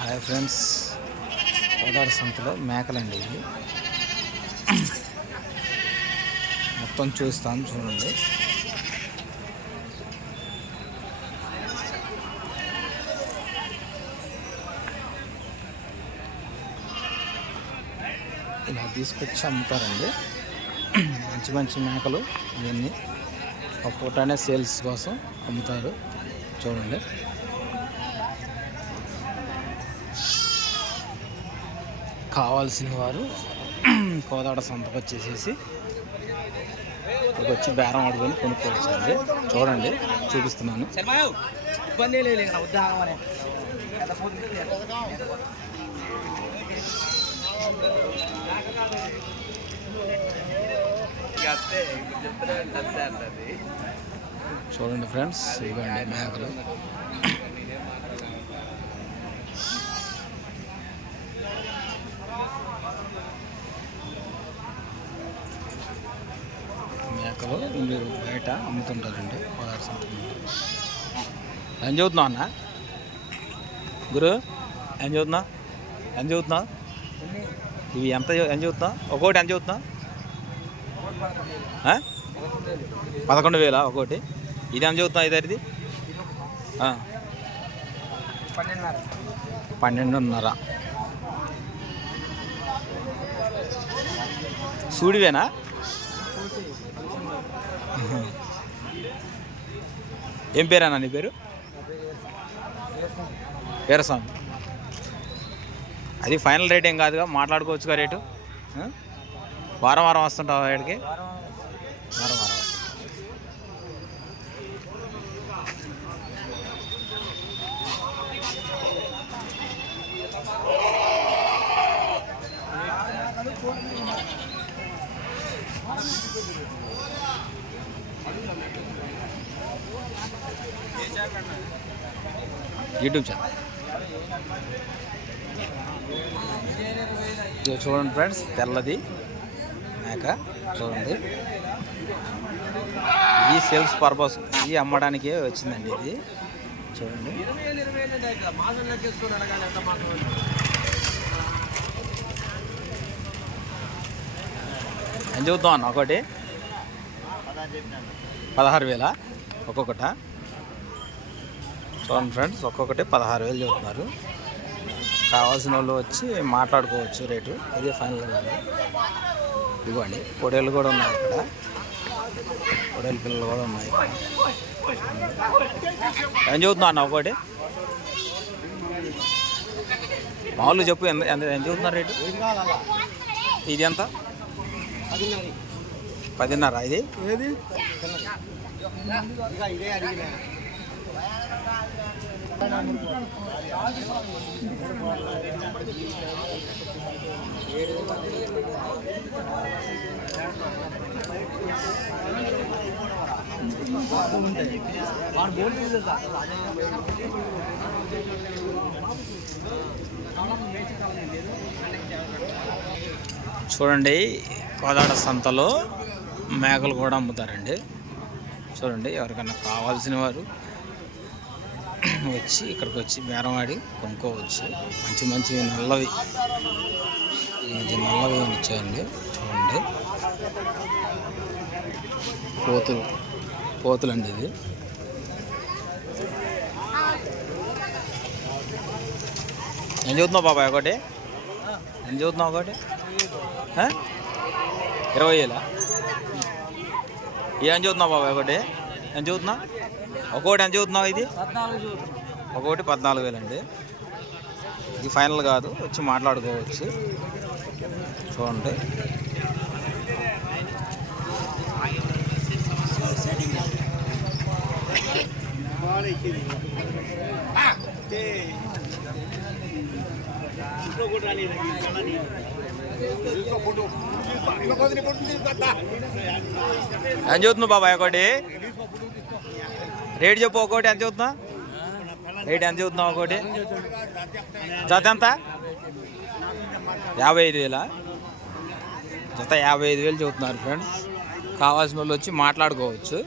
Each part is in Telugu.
Hi friends. గోదావరి సంతలో మేకలండి ఇవి. మొత్తం చూస్తాను చూడండి. ఇలా తీసుకొచ్చి అమ్ముతారండి. మంచి మంచి మేకలు ఇవన్నీ. ఒక పూటనే సేల్స్ కోసం అమ్ముతారు. చూడండి. కావాల్సిన వారు కోదాడ సంతకు వచ్చేసేసి ఇక్కడికి వచ్చి బేరం ఆడుకొని కొనుక్కోవచ్చు అండి చూడండి చూపిస్తున్నాను. చూడండి ఫ్రెండ్స్ ఇవ్వండి మేకలు. మేకలు మీరు బయట అమ్ముతుంటారండి పదహారు సంవత్సరం ఏం చదువుతున్నావు అన్న? గురు ఏం చదువుతున్నా ఏం చదువుతున్నా ఇవి ఎంత ఏం చదువుతున్నా ఒక్కోటి ఎంత చదువుతున్నా పదకొండు వేల ఒక్కోటి? ఇది ఎంత చదువుతున్నా ఇద్దరిది పన్నెండున్నర. సూడివేనా? ఏం పేరేనా నీ పేరు? వీరస్వామి. అది ఫైనల్ రేట్ ఏం కాదుగా మాట్లాడుకోవచ్చుగా రేటు? వారం వారం వస్తుంటావా ఇక్కడికి యూట్యూబ్ ఛానల్. చూడండి ఫ్రెండ్స్ తెల్లది. మేక చూడండి. ఇది సేల్స్ పర్పస్ ఇది అమ్మడానికే వచ్చిందండి ఇది. చూడండి. ఎంత ఏం చూద్దాం అన్న? ఒకటి. పదహారు వేల? ఒక్కొక్కట? చూడండి ఫ్రెండ్స్ ఒక్కొక్కటి పదహారు వేలు చెబుతున్నారు. కావాల్సిన వాళ్ళు వచ్చి మాట్లాడుకోవచ్చు రేటు. ఇది ఫైనల్ కాదు ఇదిగోండి పొడేళ్ళు కూడా ఉన్నాయి ఇక్కడ. పొడేలు పిల్లలు కూడా ఉన్నాయి ఏం చదువుతున్నా అన్న ఒకటి? మామూలు చెప్పు ఎంత ఎంత ఎంత చదువుతున్నారు రేటు? ఇది ఎంత? పదిన్నర. ఇది ఏది ఇక ఇదే అడిగిన వాడు బోల్ చూడండి కోదాడ సంతలో మేకలు కూడా అమ్ముతారండి. చూడండి ఎవరికైనా కావాల్సిన వారు వచ్చి ఇక్కడికి వచ్చి బేరమాడి కొనుక్కోవచ్చు. మంచి మంచి నల్లవి. ఇది నల్లవి వచ్చాయండి చూడండి. పోతులు. పోతులు అండి ఇది ఏం చదువుతున్నావు బాబాయ్ ఒకటి? ఏం చదువుతున్నావు ఒకటి? ఇరవై వేలా ఏం చదువుతున్నావు బాబాయ్ ఒకటి? ఏం చదువుతున్నా ఒక్కొక్కటి ఎంత చదువుతున్నావు ఇది? ఒక్కొక్కటి పద్నాలుగు వేలండి ఇది ఫైనల్ కాదు వచ్చి మాట్లాడుకోవచ్చు. చూడండి. ఎంత చదువుతున్నావు బాబాయ్ ఒకటి? రేట్ చెప్పు ఒకటి ఎంత చదువుతున్నా రేట్ ఎంత చదువుతున్నావు ఒకటి? జత ఎంత? యాభై ఐదు వేలా? జత యాభై ఐదు వేలు చెబుతున్నారు ఫ్రెండ్స్. కావాల్సిన వాళ్ళు వచ్చి మాట్లాడుకోవచ్చు.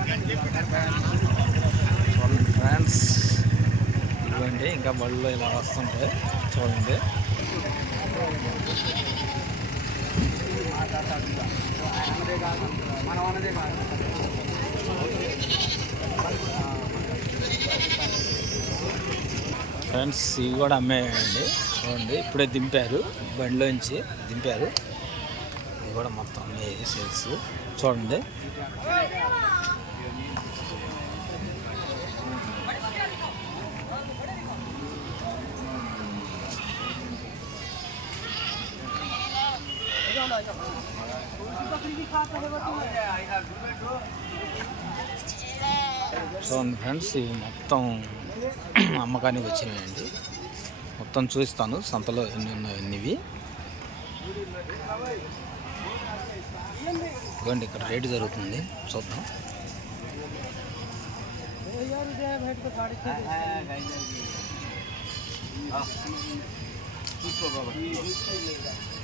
చూడండి ఫ్రెండ్స్. ఇవ్వండి ఇంకా బళ్ళు ఇలా వస్తుంటాయి చూడండి. ఫ్రెండ్స్ ఇవి కూడా అమ్మేయండి. చూడండి ఇప్పుడే దింపారు. బండిలోంచి దింపారు. ఇవి కూడా మొత్తం అమ్మే సేల్స్. చూడండి. చూడండి ఫ్రెండ్స్ ఇవి మొత్తం అమ్మకానికి వచ్చినాయండి మొత్తం చూస్తాను సంతలో ఎన్ని ఉన్నాయో ఎన్నివి. ఇక్కడ రేటు జరుగుతుంది. చూద్దాం.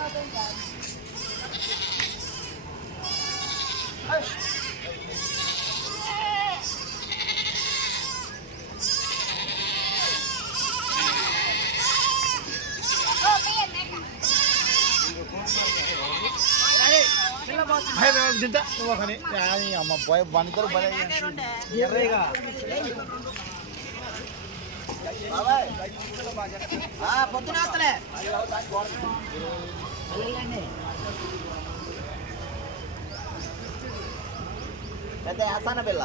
మేకపిల్ల అమ్మ పోయి బందరు పొద్దున పెద్ద ఆసాన పిల్ల